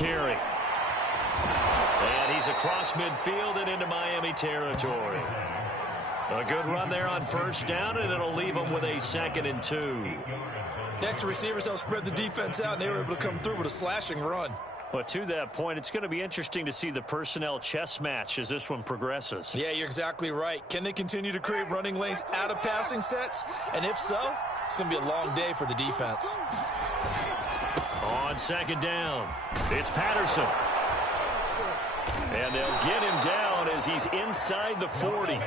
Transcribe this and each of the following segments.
carry. And he's across midfield and into Miami territory. A good run there on first down, and it'll leave them with a 2nd and 2. Next, the receivers help spread the defense out, and they were able to come through with a slashing run. Well, to that point, it's going to be interesting to see the personnel chess match as this one progresses. Yeah, you're exactly right. Can they continue to create running lanes out of passing sets? And if so, it's going to be a long day for the defense. On 2nd down, it's Patterson. And they'll get him down as he's inside the 40.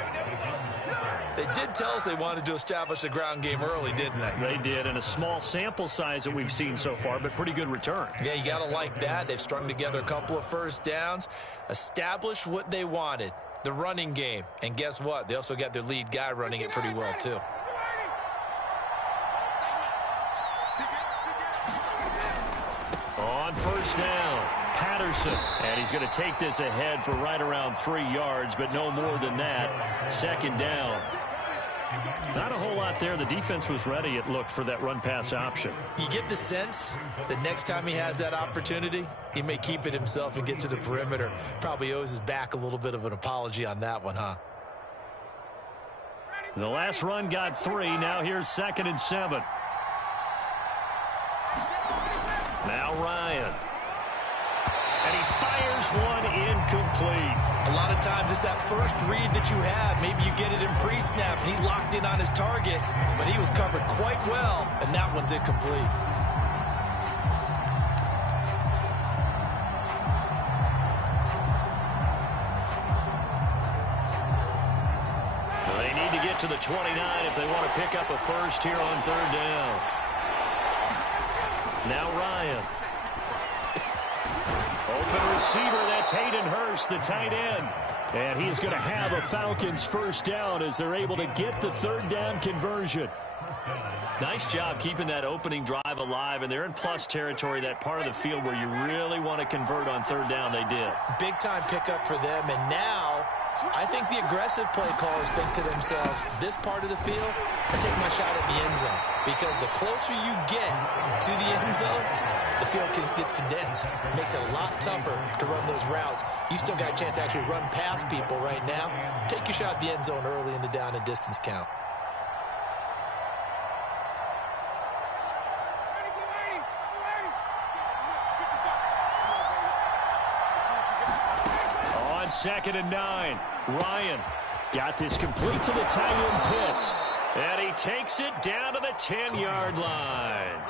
They did tell us they wanted to establish the ground game early, didn't they? They did, and a small sample size that we've seen so far, but pretty good return. Yeah, you got to like that. They've strung together a couple of first downs, established what they wanted, the running game. And guess what? They also got their lead guy running it pretty well, too. On first down, Patterson. And he's going to take this ahead for right around 3 yards, but no more than that. 2nd down. Not a whole lot there. The defense was ready, it looked, for that run-pass option. You get the sense that next time he has that opportunity, he may keep it himself and get to the perimeter. Probably owes his back a little bit of an apology on that one, huh? The last run got 3. Now here's 2nd and 7. Now Ryan. And he fires one incomplete. A lot of times it's that first read that you have. Maybe you get it in pre-snap, and he locked in on his target, but he was covered quite well, and that one's incomplete. They need to get to the 29 if they want to pick up a first here on 3rd down. Now Ryan. Open receiver, that's Hayden Hurst, the tight end. And he's going to have a Falcons first down as they're able to get the 3rd down conversion. Nice job keeping that opening drive alive, and they're in plus territory, that part of the field where you really want to convert on 3rd down. They did. Big-time pickup for them, and now I think the aggressive play callers think to themselves, this part of the field, I take my shot at the end zone. Because the closer you get to the end zone, the field gets condensed. It makes it a lot tougher to run those routes. You still got a chance to actually run past people right now. Take your shot at the end zone early in the down and distance count. On 2nd and 9, Ryan got this complete to the tight end Pitts. And he takes it down to the 10-yard line.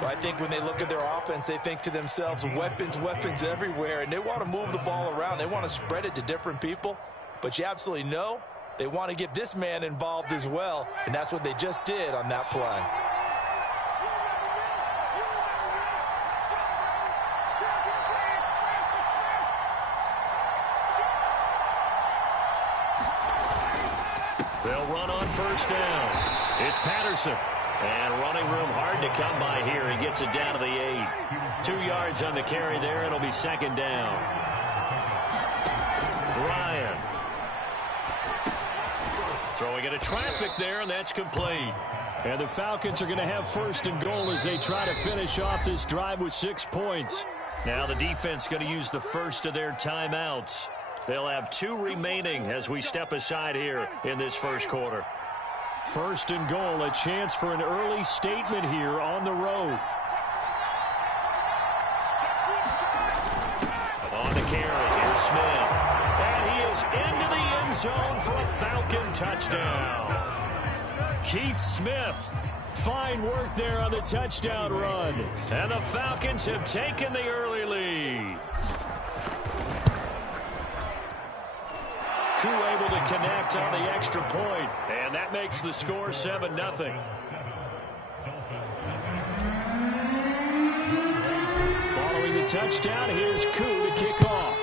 Well, I think when they look at their offense, they think to themselves, weapons everywhere, and they want to move the ball around. They want to spread it to different people, but you absolutely know they want to get this man involved as well, and that's what they just did on that play. They'll run on first down. It's Patterson. And running room hard to come by here. He gets it down to the 8. 2 yards on the carry there. It'll be 2nd down. Ryan. Throwing into traffic there, and that's complete. And the Falcons are going to have 1st and goal as they try to finish off this drive with 6 points. Now the defense going to use the first of their timeouts. They'll have 2 remaining as we step aside here in this first quarter. 1st and goal, a chance for an early statement here on the road. On the carry, here's Smith. And he is into the end zone for a Falcon touchdown. Keith Smith, fine work there on the touchdown run. And the Falcons have taken the early lead. Koo able to connect on the extra point, and that makes the score 7-0. Following the touchdown, here's Koo to kick off.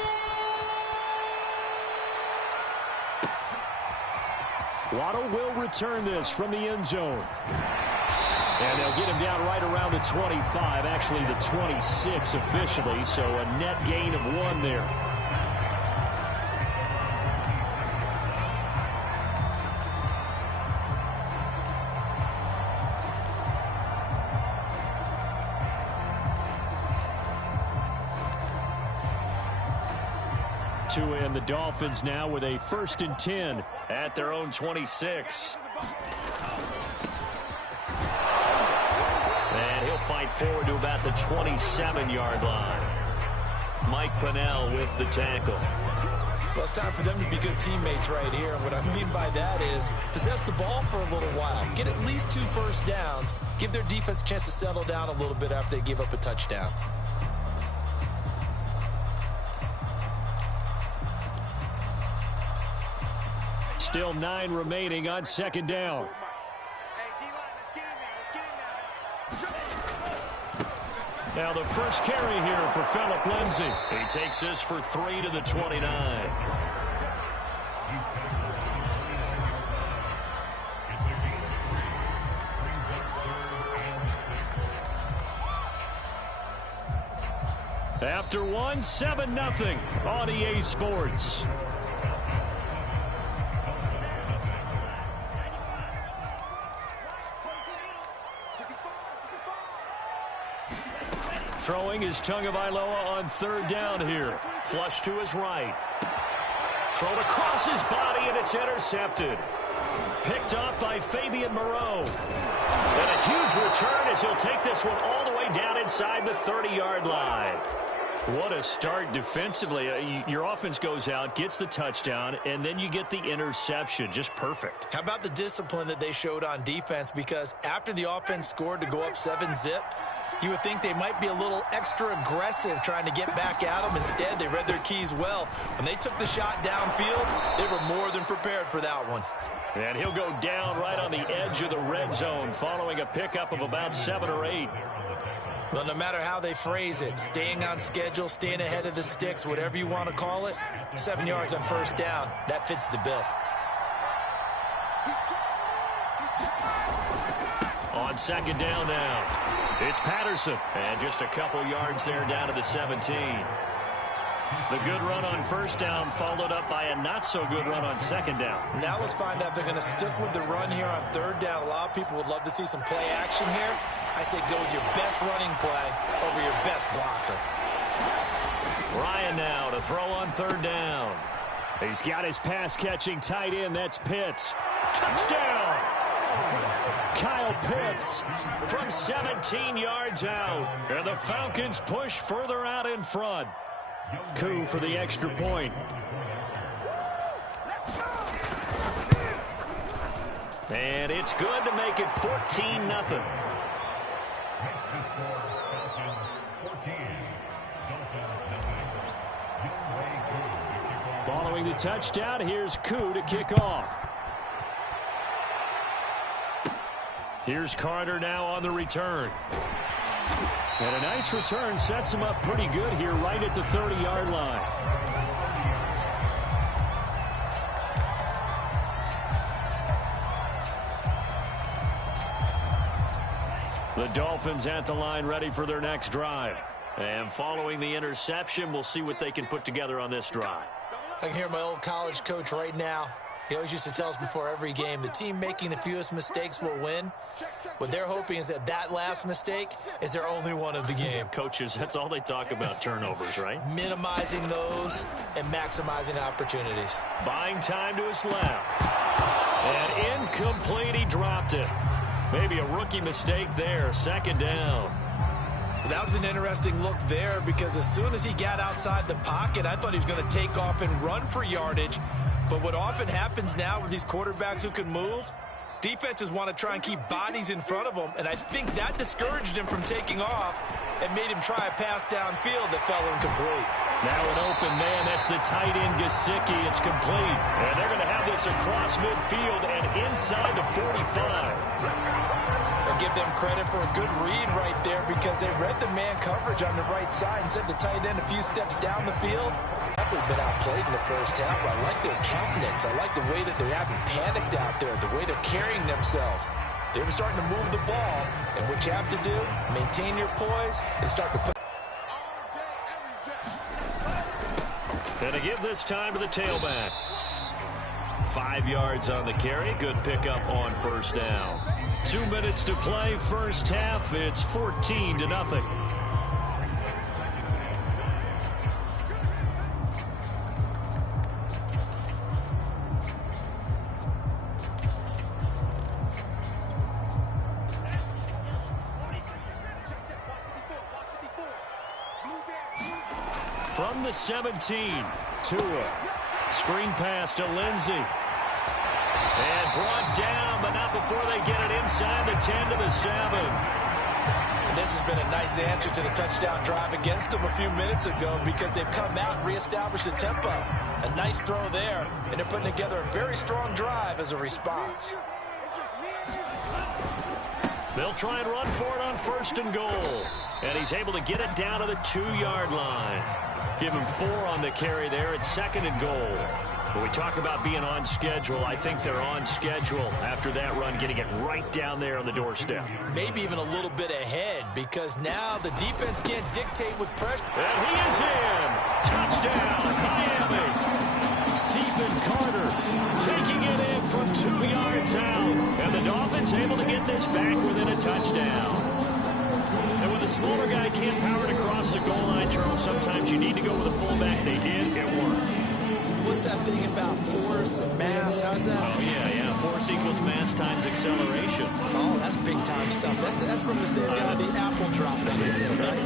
Waddle will return this from the end zone. And they'll get him down right around the 25, actually the 26 officially, so a net gain of 1 there. Tua and the Dolphins now with a 1st and 10 at their own 26. And he'll fight forward to about the 27-yard line. Mike Pennell with the tackle. Well, it's time for them to be good teammates right here. And what I mean by that is possess the ball for a little while. Get at least 2 first downs. Give their defense a chance to settle down a little bit after they give up a touchdown. Still 9 remaining on 2nd down. Now the first carry here for Phillip Lindsay. He takes this for 3 to the 29. After 1, 7-0 on EA Sports. Throwing is Tagovailoa on 3rd down here. Flush to his right. Thrown across his body, and it's intercepted. Picked up by Fabian Moreau. And a huge return as he'll take this one all the way down inside the 30-yard line. What a start defensively. Your offense goes out, gets the touchdown, and then you get the interception. Just perfect. How about the discipline that they showed on defense? Because after the offense scored to go up 7-zip, you would think they might be a little extra aggressive trying to get back at them. Instead, they read their keys well. When they took the shot downfield, they were more than prepared for that one. And he'll go down right on the edge of the red zone following a pickup of about 7 or 8. Well, no matter how they phrase it, staying on schedule, staying ahead of the sticks, whatever you want to call it, 7 yards on 1st down, that fits the bill. On 2nd down now, it's Patterson. And just a couple yards there down to the 17. The good run on 1st down followed up by a not-so-good run on 2nd down. Now let's find out if they're going to stick with the run here on 3rd down. A lot of people would love to see some play action here. I say go with your best running play over your best blocker. Ryan now to throw on 3rd down. He's got his pass-catching tight end. That's Pitts. Touchdown! Kyle Pitts from 17 yards out. And the Falcons push further out in front. Coup for the extra point. And it's good to make it 14-0. Following the touchdown, here's Coup to kick off. Here's Carter now on the return. And a nice return sets him up pretty good here right at the 30-yard line. The Dolphins at the line ready for their next drive. And following the interception, we'll see what they can put together on this drive. I can hear my old college coach right now. He always used to tell us before every game, the team making the fewest mistakes will win. What they're hoping is that that last mistake is their only one of the game. Coaches, that's all they talk about, turnovers, right? Minimizing those and maximizing opportunities. Buying time to his left. And incomplete, he dropped it. Maybe a rookie mistake there, 2nd down. That was an interesting look there because as soon as he got outside the pocket, I thought he was going to take off and run for yardage. But what often happens now with these quarterbacks who can move, defenses want to try and keep bodies in front of them, and I think that discouraged him from taking off and made him try a pass downfield that fell incomplete. Now an open man, that's the tight end Gesicki. It's complete, and they're going to have this across midfield and inside the 45. I give them credit for a good read right there because they read the man coverage on the right side and sent the tight end a few steps down the field. Definitely been outplayed in the first half, but I like their countenance. I like the way that they haven't panicked out there, the way they're carrying themselves. They were starting to move the ball, and what you have to do, maintain your poise and start to put. And to give this time to the tailback. 5 yards on the carry. Good pickup on 1st down. 2 minutes to play, first half. It's 14-0. from the 17. Tua. Screen pass to Lindsey. And brought down, but not before they get it inside the 10 to the 7. And this has been a nice answer to the touchdown drive against them a few minutes ago because they've come out and reestablished the tempo. A nice throw there, and they're putting together a very strong drive as a response. They'll try and run for it on 1st and goal. And he's able to get it down to the 2-yard line. Give him 4 on the carry there at 2nd and goal. When we talk about being on schedule, I think they're on schedule after that run, getting it right down there on the doorstep. Maybe even a little bit ahead because now the defense can't dictate with pressure. And he is in. Touchdown, Miami. Stephen Carter taking it in from 2 yards out. And the Dolphins able to get this back within a touchdown. And when the smaller guy can't power it across the goal line, Charles, sometimes you need to go with a fullback. They did. It worked. What's that thing about force and mass? How's that? Oh, yeah. Force equals mass times acceleration. Oh, that's big-time stuff. That's from the same guy the apple drop on his head, right?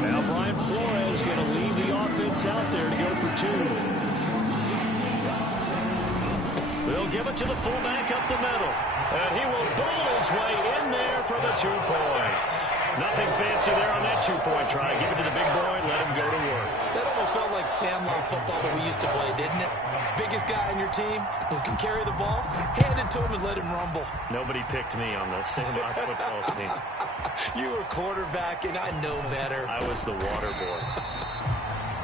Now Brian Flores going to lead the offense out there to go for 2. They'll give it to the fullback up the middle. And he will bowl his way in there for the 2 points. Nothing fancy there on that 2-point try. Give it to the big boy and let him go to work. That almost felt like Sandlot football that we used to play, didn't it? Biggest guy on your team who can carry the ball, hand it to him and let him rumble. Nobody picked me on the Sandlot football team. You were quarterback, and I know better. I was the water boy.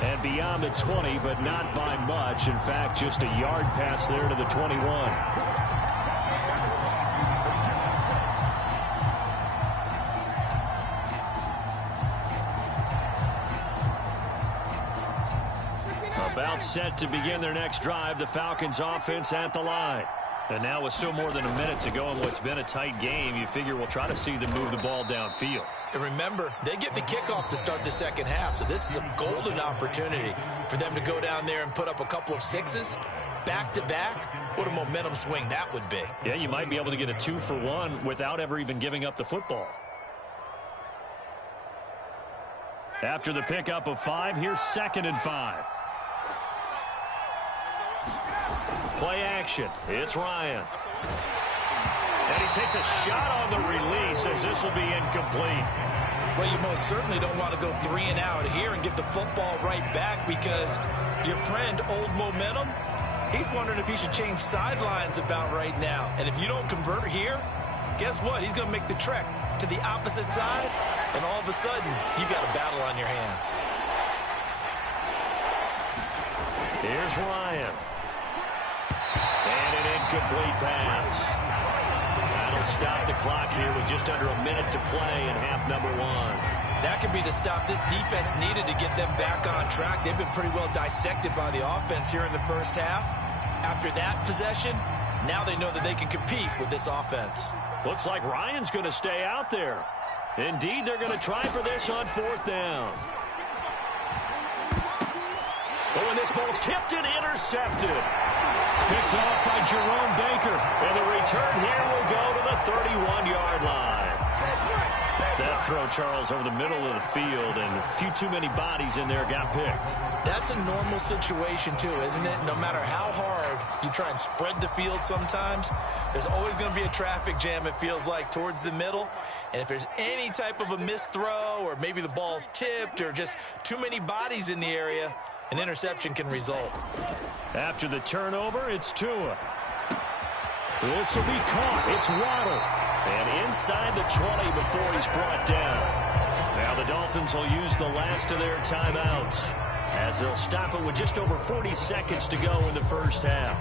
And beyond the 20, but not by much. In fact, just a yard pass there to the 21. About set to begin their next drive, the Falcons offense at the line. And now with still more than a minute to go in what's been a tight game, you figure we'll try to see them move the ball downfield. And remember, they get the kickoff to start the second half, so this is a golden opportunity for them to go down there and put up a couple of 6s back-to-back. What a momentum swing that would be. Yeah, you might be able to get a 2-for-1 without ever even giving up the football. After the pickup of 5, here's 2nd and 5. Play action. It's Ryan. And he takes a shot on the release as this will be incomplete. Well, you most certainly don't want to go 3 and out here and give the football right back because your friend, Old Momentum, he's wondering if he should change sidelines about right now. And if you don't convert here, guess what? He's going to make the trek to the opposite side, and all of a sudden, you've got a battle on your hands. Here's Ryan. And an incomplete pass. That'll stop the clock here with just under a minute to play in half number 1. That could be the stop this defense needed to get them back on track. They've been pretty well dissected by the offense here in the first half. After that possession, now they know that they can compete with this offense. Looks like Ryan's going to stay out there. Indeed, they're going to try for this on 4th down. Oh, and this ball's tipped and intercepted. Picked off by Jerome Baker. And the return here will go to the 31-yard line. That throw, Charles, over the middle of the field, and a few too many bodies in there got picked. That's a normal situation, too, isn't it? No matter how hard you try and spread the field sometimes, there's always going to be a traffic jam, it feels like, towards the middle. And if there's any type of a missed throw or maybe the ball's tipped or just too many bodies in the area, an interception can result. After the turnover, it's Tua. This will be caught. It's Waddle. And inside the 20 before he's brought down. Now the Dolphins will use the last of their timeouts as they'll stop it with just over 40 seconds to go in the first half.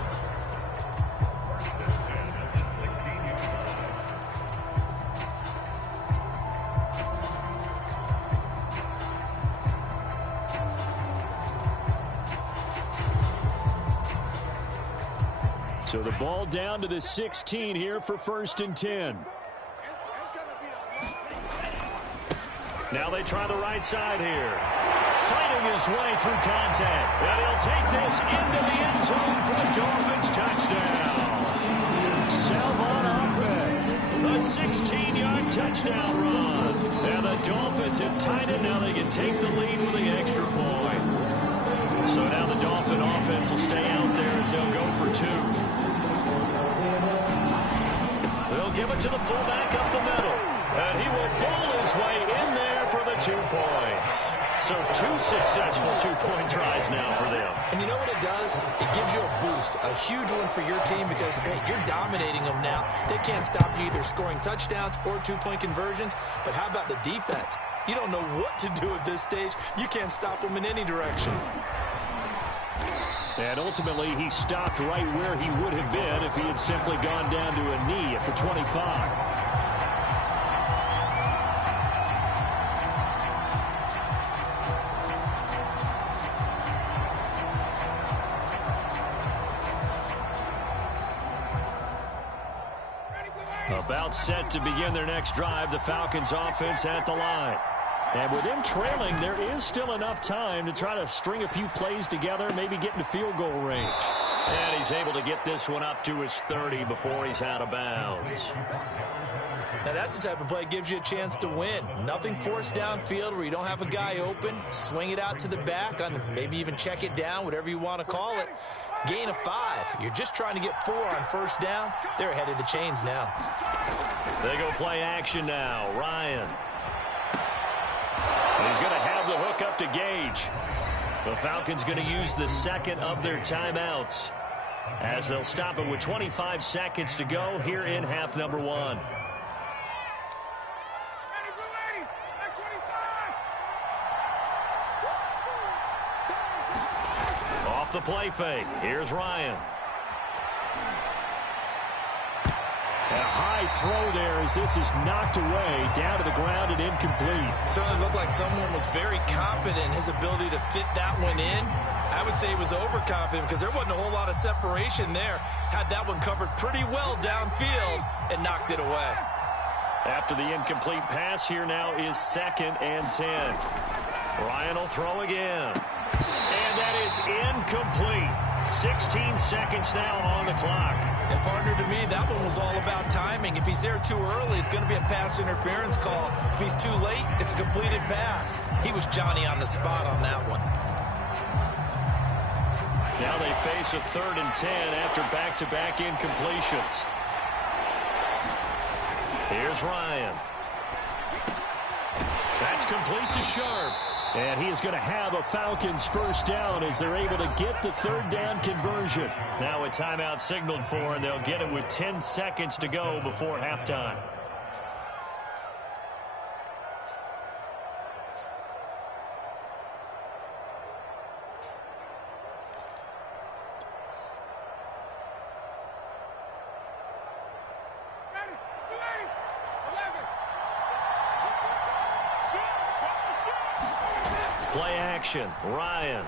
So the ball down to the 16 here for 1st and 10. Now they try the right side here. Fighting his way through contact. And he'll take this into the end zone for the Dolphins touchdown. Salvon Ahmed, a 16-yard touchdown run. And the Dolphins have tied it. Now they can take the lead with an extra point. So now the Dolphin offense will stay out there as they'll go for two. They'll give it to the fullback up the middle. And he will bowl his way in there for the 2 points. So 2 successful two-point tries now for them. And you know what it does? It gives you a boost, a huge one for your team because, hey, you're dominating them now. They can't stop you either scoring touchdowns or two-point conversions. But how about the defense? You don't know what to do at this stage. You can't stop them in any direction. And ultimately, he stopped right where he would have been if he had simply gone down to a knee at the 25. About set to begin their next drive, the Falcons offense at the line. And with them trailing, there is still enough time to try to string a few plays together, maybe get into field goal range. And he's able to get this one up to his 30 before he's out of bounds. Now that's the type of play that gives you a chance to win. Nothing forced downfield where you don't have a guy open. Swing it out to the back, maybe even check it down, whatever you want to call it. Gain of 5. You're just trying to get 4 on first down. They're ahead of the chains now. They go play action now. Ryan. He's going to have the hook up to Gage. The Falcons going to use the second of their timeouts as they'll stop it with 25 seconds to go here in half number 1. Off the play fake. Here's Ryan. A high throw there as this is knocked away, down to the ground and incomplete. Certainly looked like someone was very confident in his ability to fit that one in. I would say he was overconfident because there wasn't a whole lot of separation there. Had that one covered pretty well downfield and knocked it away. After the incomplete pass, here now is 2nd and 10. Ryan will throw again. And that is incomplete. 16 seconds now on the clock. And partner, to me, that one was all about timing. If he's there too early, it's going to be a pass interference call. If he's too late, it's a completed pass. He was Johnny on the spot on that one. Now they face a 3rd and 10 after back-to-back incompletions. Here's Ryan. That's complete to Sharp. And he is going to have a Falcons first down as they're able to get the 3rd down conversion. Now a timeout signaled for, and they'll get it with 10 seconds to go before halftime. Play action. Ryan.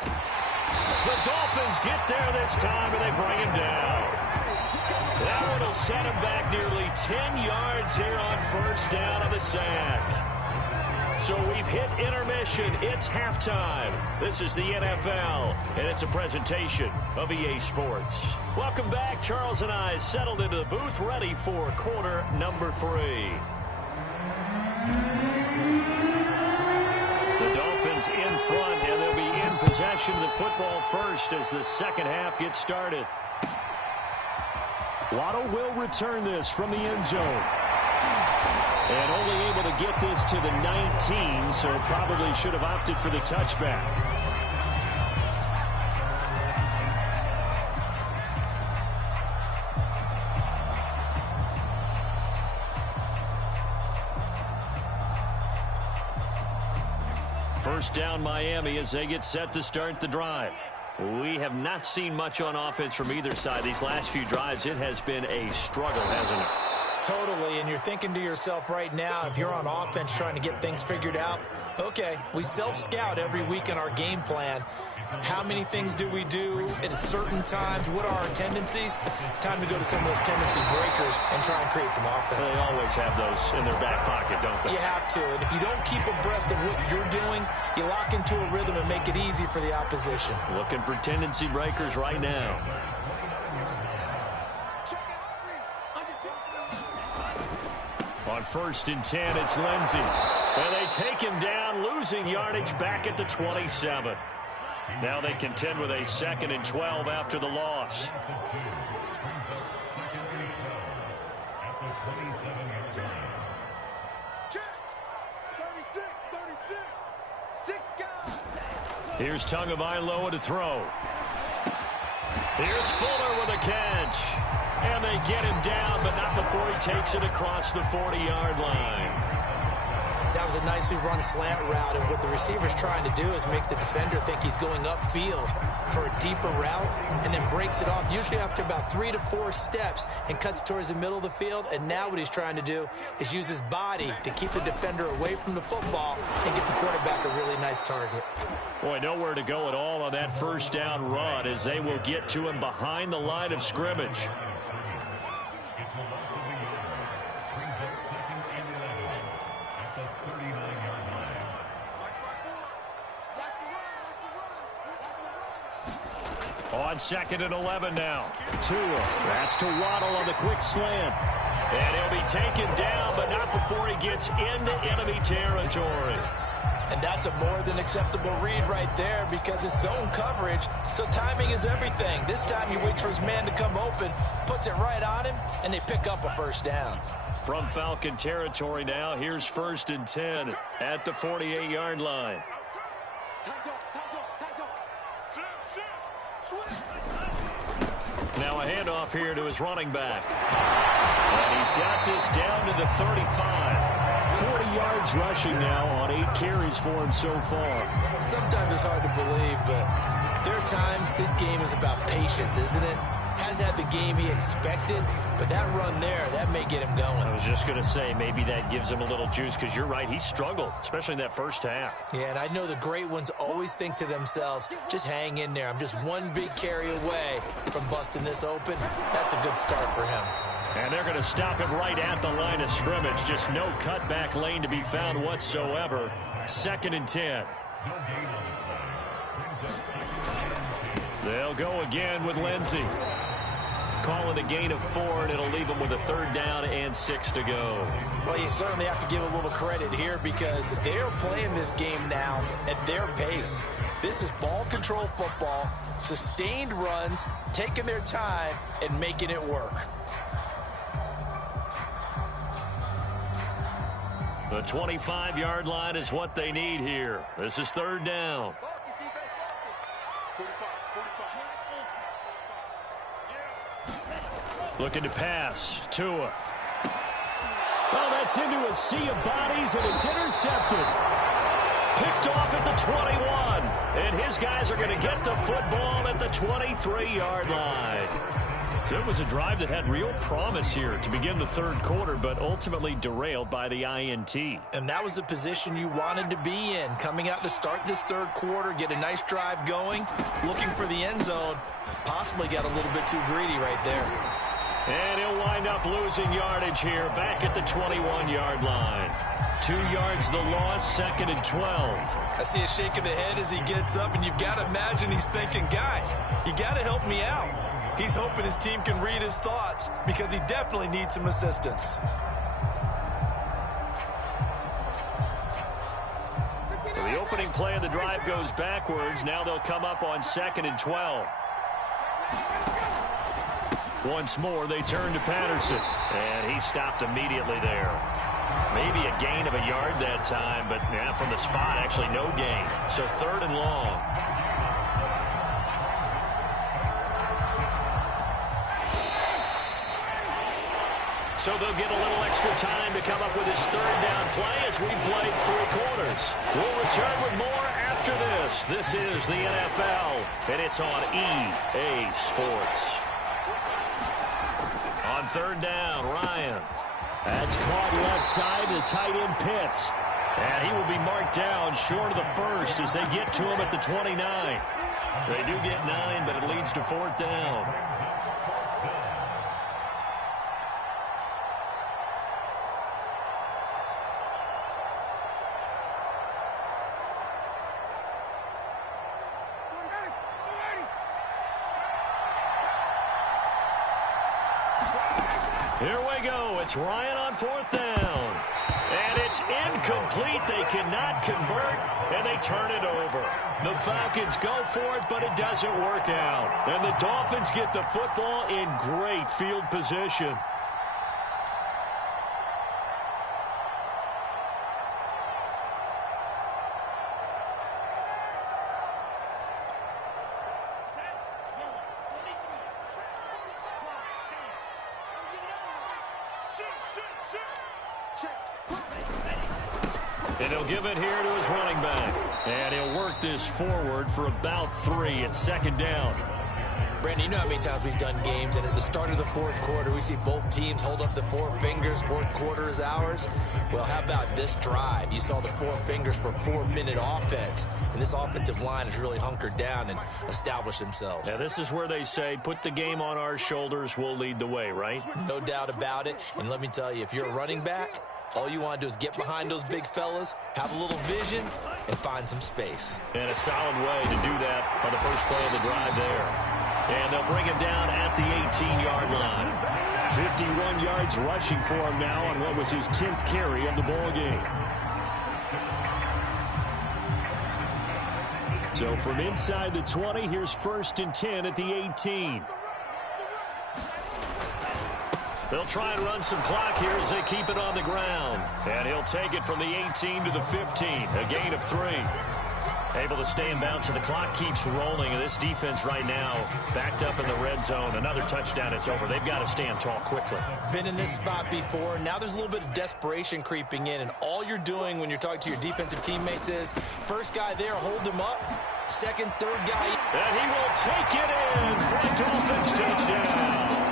The Dolphins get there this time, and they bring him down. That one will set him back nearly 10 yards here on first down on the sack. So we've hit intermission. It's halftime. This is the NFL, and it's a presentation of EA Sports. Welcome back. Charles and I settled into the booth, ready for quarter number 3. The Dolphins in front, and they'll be in possession of the football first as the second half gets started. Waddle will return this from the end zone. And only able to get this to the 19, so probably should have opted for the touchback. First down Miami as they get set to start the drive. We have not seen much on offense from either side. These last few drives, it has been a struggle, hasn't it? Totally, and you're thinking to yourself right now, if you're on offense trying to get things figured out, okay, we self-scout every week in our game plan. How many things do we do at certain times? What are our tendencies? Time to go to some of those tendency breakers and try and create some offense. They always have those in their back pocket, don't they? You have to, and if you don't keep abreast of what you're doing, you lock into a rhythm and make it easy for the opposition. Looking for tendency breakers right now. On 1st and 10, it's Lindsey. And they take him down, losing yardage back at the 27. Now they contend with a 2nd and 12 after the loss. Here's Tagovailoa to throw. Here's Fuller with a catch. And they get him down, but not before he takes it across the 40-yard line. That was a nicely run slant route, and what the receiver's trying to do is make the defender think he's going upfield for a deeper route, and then breaks it off, usually after about 3 to 4 steps, and cuts towards the middle of the field. And now what he's trying to do is use his body to keep the defender away from the football and get the quarterback a really nice target. Boy, nowhere to go at all on that first down run, as they will get to him behind the line of scrimmage. On 2nd and 11 now. Tua, that's to Waddle on the quick slant. And he'll be taken down, but not before he gets into enemy territory. And that's a more than acceptable read right there, because it's zone coverage, so timing is everything. This time he waits for his man to come open, puts it right on him, and they pick up a first down. From Falcon territory now, here's 1st and 10 at the 48-yard line. Now a handoff here to his running back. And he's got this down to the 35. 40 yards rushing now on 8 carries for him so far. Sometimes it's hard to believe, but there are times this game is about patience, isn't it? Has had the game he expected, but that run there, that may get him going. I was just going to say, maybe that gives him a little juice, because you're right, he struggled, especially in that first half. Yeah, and I know the great ones always think to themselves, just hang in there. I'm just one big carry away from busting this open. That's a good start for him. And they're going to stop him right at the line of scrimmage. Just no cutback lane to be found whatsoever. 2nd and 10. They'll go again with Lindsey. Call it a gain of 4, and it'll leave them with a 3rd down and 6 to go. Well, you certainly have to give a little credit here, because they're playing this game now at their pace. This is ball control football, sustained runs, taking their time, and making it work. The 25-yard line is what they need here. This is 3rd down. Looking to pass. Tua. Well, that's into a sea of bodies, and it's intercepted. Picked off at the 21. And his guys are going to get the football at the 23-yard line. So it was a drive that had real promise here to begin the 3rd quarter, but ultimately derailed by the INT. And that was the position you wanted to be in, coming out to start this 3rd quarter, get a nice drive going, looking for the end zone. Possibly got a little bit too greedy right there. And he'll wind up losing yardage here, back at the 21-yard line. 2 yards the loss, 2nd and 12. I see a shake of the head as he gets up, and you've got to imagine he's thinking, guys, you got to help me out. He's hoping his team can read his thoughts, because he definitely needs some assistance. So the opening play of the drive goes backwards. Now they'll come up on 2nd and 12. Once more, they turn to Patterson. And he stopped immediately there. Maybe a gain of a yard that time, but yeah, from the spot, actually no gain. So 3rd and long. So they'll get a little extra time to come up with his 3rd down play as we played 3 quarters. We'll return with more after this. This is the NFL, and it's on EA Sports. On 3rd down, Ryan. That's caught left side to tight end Pitts. And he will be marked down short of the 1st as they get to him at the 29. They do get 9, but it leads to 4th down. Here we go. It's Ryan on 4th down. And it's incomplete. They cannot convert, and they turn it over. The Falcons go for it, but it doesn't work out. And the Dolphins get the football in great field position. And he'll give it here to his running back. And he'll work this forward for about 3. It's second down. Brandon, you know how many times we've done games, and at the start of the fourth quarter, we see both teams hold up the 4 fingers, fourth quarter is ours. Well, how about this drive? You saw the 4 fingers for 4-minute offense, and this offensive line has really hunkered down and established themselves. Now, this is where they say, put the game on our shoulders, we'll lead the way, right? No doubt about it, and let me tell you, if you're a running back, all you want to do is get behind those big fellas, have a little vision, and find some space. And a solid way to do that on the first play of the drive there. And they'll bring him down at the 18-yard line. 51 yards rushing for him now on what was his 10th carry of the ball game. So from inside the 20, here's 1st and 10 at the 18. They'll try and run some clock here as they keep it on the ground. And he'll take it from the 18 to the 15, a gain of 3. Able to stay in bounds, and the clock keeps rolling. And this defense right now backed up in the red zone. Another touchdown, it's over. They've got to stand tall quickly. Been in this spot before. Now there's a little bit of desperation creeping in, and all you're doing when you're talking to your defensive teammates is first guy there, hold him up. Second, third guy. And he will take it in for a Dolphins touchdown.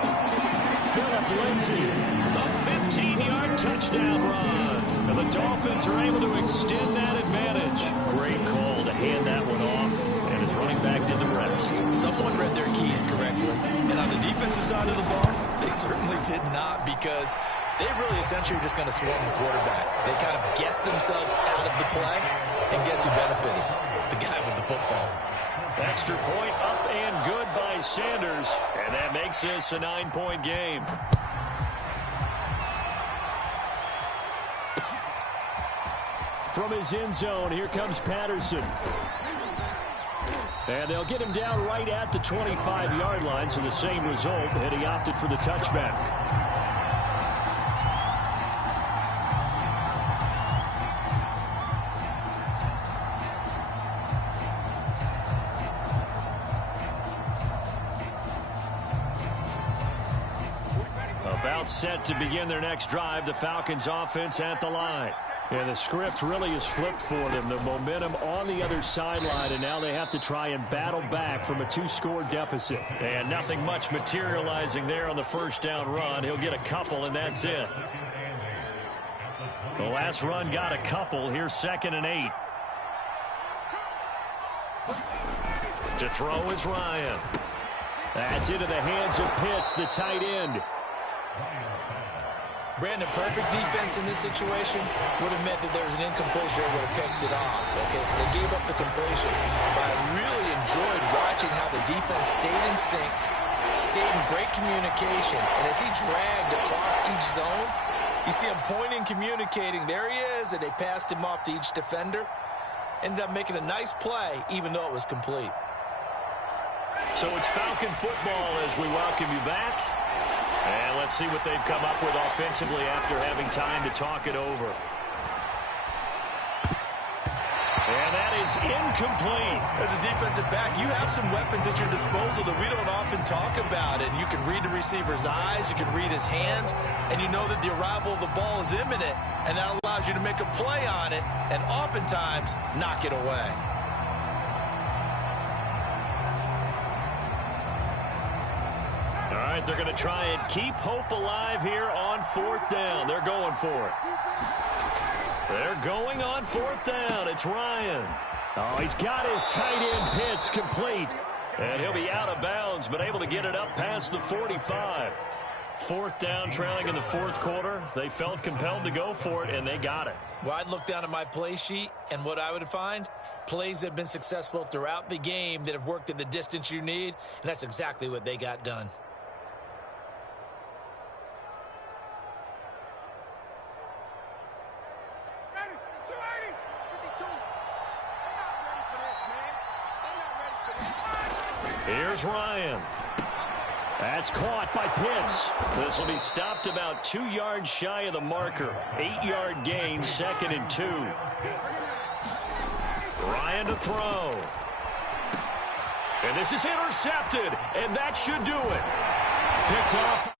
Philip Lindsay, a 15-yard touchdown run. And the Dolphins are able to extend that advantage. Great call to hand that one off, and his running back did the rest. Someone read their keys correctly. And on the defensive side of the ball, they certainly did not, because they really essentially are just going to swarm the quarterback. They kind of guessed themselves out of the play, and guess who benefited? The guy with the football. Extra point up and good by Sanders, and that makes this a 9-point game. From his end zone, here comes Patterson. And they'll get him down right at the 25-yard line, so the same result, and he opted for the touchback. Set to begin their next drive, the Falcons offense at the line. And the script really is flipped for them. The momentum on the other sideline, and now they have to try and battle back from a 2-score deficit. And nothing much materializing there on the first down run. He'll get a couple, and that's it. The last run got a couple. Here's 2nd and 8. To throw is Ryan. That's into the hands of Pitts, the tight end. Brandon, perfect defense in this situation would have meant that there was an incompletion. They would have picked it off. Okay, so they gave up the completion. But I really enjoyed watching how the defense stayed in sync, stayed in great communication. And as he dragged across each zone, you see him pointing, communicating. There he is, and they passed him off to each defender. Ended up making a nice play, even though it was complete. So it's Falcon football as we welcome you back. And let's see what they've come up with offensively after having time to talk it over. And that is incomplete. As a defensive back, you have some weapons at your disposal that we don't often talk about. And you can read the receiver's eyes, you can read his hands, and you know that the arrival of the ball is imminent, and that allows you to make a play on it and oftentimes knock it away. All right, they're going to try and keep hope alive here on 4th down. They're going for it. They're going on 4th down. It's Ryan. Oh, he's got his tight end Pitts complete. And he'll be out of bounds, but able to get it up past the 45. 4th down, trailing in the 4th quarter. They felt compelled to go for it, and they got it. Well, I'd look down at my play sheet, and what I would find, plays that have been successful throughout the game that have worked at the distance you need, and that's exactly what they got done. Here's Ryan. That's caught by Pitts. This will be stopped about 2 yards shy of the marker. 8-yard gain, 2nd and 2. Ryan to throw. And this is intercepted, and that should do it. Picked up.